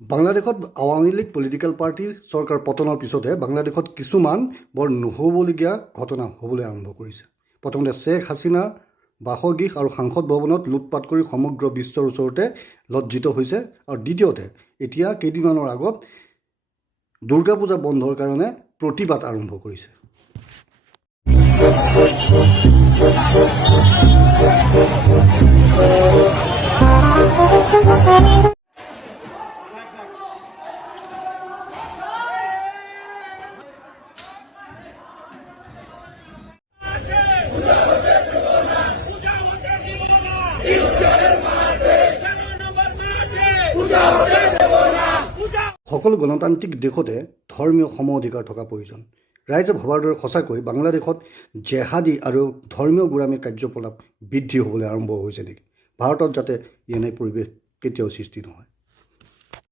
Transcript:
বাংলাদেশত Awami league political পাৰ্টিৰ চৰকাৰ পতনৰ পিছতে বাংলাদেশত কিছুমান বৰ নহ'বলগীয়া ঘটনা হ'বলৈ আৰম্ভ কৰিছে। প্ৰথমতে শ্বেখ হাছিনাৰ বাসগৃহ আৰু সাংসদ ভৱনত লুটপাট কৰি সমগ্ৰ বিশ্বৰ ওচৰতে লজ্জিত হৈছে, আৰু দ্বিতীয়তে এতিয়া কেইদিনমানৰ আগত দুৰ্গা পূজা বন্ধৰ কাৰণে প্ৰতিবাদ আৰম্ভ কৰিছে। সকলো গণতান্ত্ৰিক দেশতে ধৰ্মীয় সম অধিকাৰ থকা প্ৰয়োজন। ৰাইজে ভবাৰ দৰে সঁচাকৈ বাংলাদেশত জেহাদী আৰু ধৰ্মীয় গোড়ামীৰ কাৰ্যকলাপ বৃদ্ধি হ'বলৈ আৰম্ভ হৈছে নেকি? ভাৰতত যাতে এনে পৰিৱেশ কেতিয়াও সৃষ্টি নহয়।